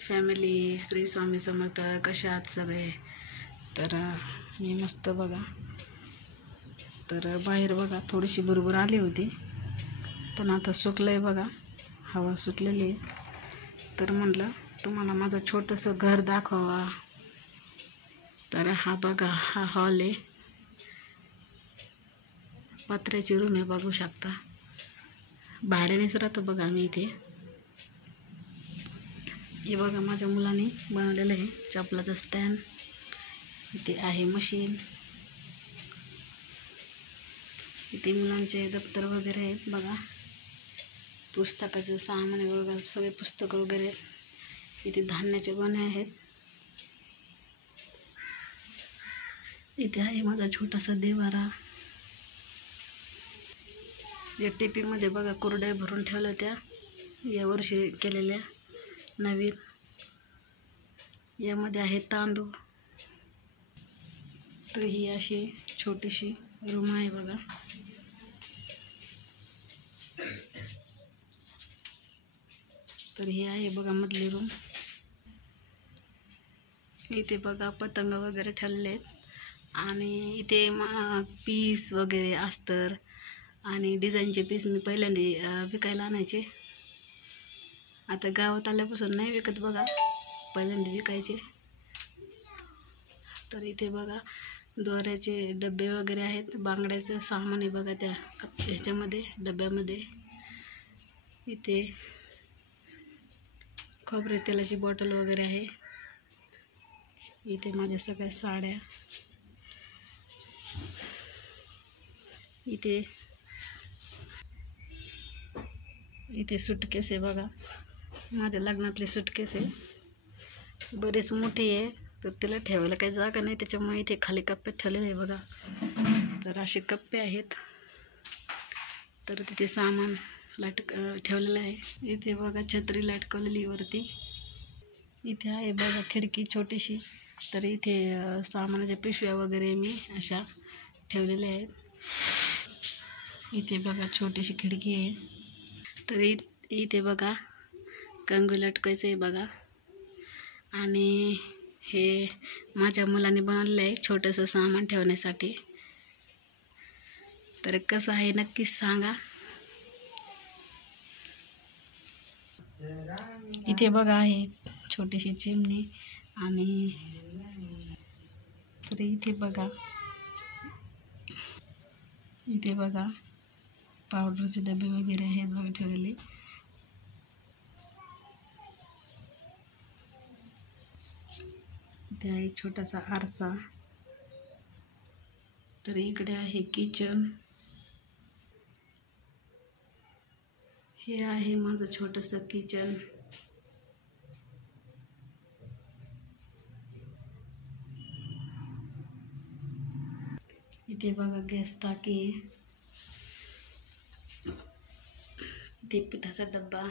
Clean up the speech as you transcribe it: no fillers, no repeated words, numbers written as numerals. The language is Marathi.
फॅमिली श्री स्वामी समर्थ, कशा आहात सगळे? तर मी मस्त बघा. तर बाहेर बघा थोडीशी भुरभुर आली होती, पण आता सुकलंय बघा, हवा सुटलेली आहे. तर म्हटलं तुम्हाला माझं छोटंसं घर दाखवा. तर हा बघा, हा हॉल आहे, पत्र्याची रूम आहे, बघू शकता. भाड्यानेच राहतो बघा मी इथे. हे बघा माझ्या मुलाने बनवलेलं आहे चपलाचं स्टँड. इथे आहे मशीन. इथे मुलांचे दप्तर वगैरे आहेत बघा, पुस्तकाचं सामान आहे बघा, सगळे पुस्तकं वगैरे आहेत. इथे धान्याचे गोणे आहेत. इथे आहे माझा छोटासा देवारा. या टिपीमध्ये बघा कुरड्या भरून ठेवल्या, त्या यावर्षी केलेल्या नवीन. यामध्ये आहे तांदूळ. तर ही अशी छोटीशी रूम आहे बघा. तर ही आहे बघा मधली रूम. इथे बघा पतंग वगैरे ठेवलेले आहेत, आणि इथे पीस वगैरे अस्तर आणि डिझाईनचे पीस मी पहिल्यांदा विकायला आणायचे. आता गावात आल्यापासून नाही विकत बघा, पहिल्यांदा विकायचे. तर इथे बघा दोऱ्याचे डबे वगैरे आहेत, बांगड्याचं सामान आहे बघा त्या ह्याच्यामध्ये डब्यामध्ये. इथे खोबरे तेलाची बॉटल वगैरे आहे. इथे माझ्या सगळ्या साड्या. इथे सुटकेस आहे बघा, माझ्या लग्नातले सुटकेस आहे, बरेच मोठी आहे. तर तिला ठेवायला काही जागा नाही, त्याच्यामुळे इथे खाली कप्प्यात ठेवलेले आहे बघा. तर असे कप्पे आहेत. तर तिथे सामान ठेवलेलं आहे. इथे बघा छत्री लटकवलेली वरती. इथे आहे बघा खिडकी छोटीशी. तर इथे सामानाच्या पिशव्या वगैरे मी अशा ठेवलेल्या आहेत. इथे बघा छोटीशी खिडकी आहे. तर इथे बघा कंगू लटकायचं आहे बघा. आणि हे माझ्या मुलाने बनवलेलं आहे छोटंसं सामान ठेवण्यासाठी. तर कसं आहे नक्कीच सांगा. इथे बघा आहे छोटीशी चिमणी. आणि तर इथे बघा पावडरचे डबे वगैरे आहेत बघा ठेवलेले. इथे आहे छोटासा आरसा. तर इकडे आहे किचन. हे आहे माझं छोटंसं किचन. इथे बघा गॅस टाकी. इथे पिठाचा डब्बा.